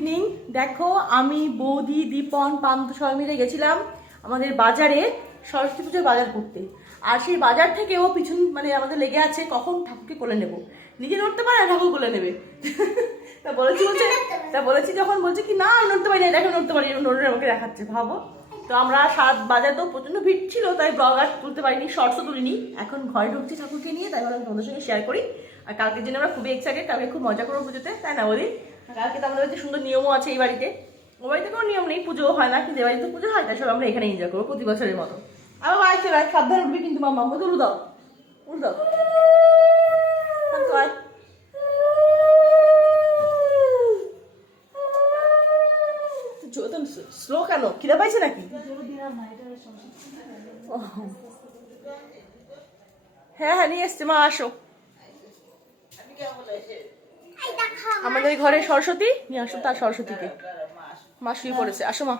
Evening. দেখো আমি বৌদি দীপন পান্ত সবাই মিলে গেছিলাম আমাদের বাজারে সরস্বতী পুজোর বাজার করতে। আর সেই বাজার থেকেও পিছন মানে আমাদের লেগে আছে কখন ঠাকুরকে কোলে নেবো। নিজে নড়তে পারে ঠাকুর কোলে নেবে। বলেছি যখন বলছে কি না নড়তে পারি না, দেখো নড়তে পারি, নড়ে আমাকে দেখাচ্ছে, ভাবো। তো আমরা বাজার তো প্রচন্ড ভিড় ছিল, তাই ব্লগ আর তুলতে পারিনি, শর্টসও তুলিনি। এখন ঘরে ঢুকছি ঠাকুরকে নিয়ে, তাই ভাবলাম তোমাদের সঙ্গে শেয়ার করি। আর কালকের জন্য আমরা খুবই এক্সাইটেড, কালকে খুব মজা করবো পুজোতে, তাই না বলি? কালকে তো আমাদের বাড়িতে সুন্দর নিয়মও আছে। এই বাড়িতে ও বাড়িতে কোনো নিয়ম নেই, পুজোও হয় না, কিন্তু এ বাড়িতে পুজো হয়, তাই সব আমরা এখানে এনজয় করবো প্রতি বছরের মতো। আবার বাড়িতে রাখ, সাবধানে উঠবি কিন্তু, মাম্মা আমাকে উড়ু দাও, উড়ু দাও। স্লো কেন, খিদে পাইছে নাকি? হ্যাঁ হ্যাঁ নিয়ে এসছে, মা আসো। আমাদের ঘরে সরস্বতী নিয়ে আসো, তার সরস্বতীকে মা শুয়ে পড়েছে, আসো মা।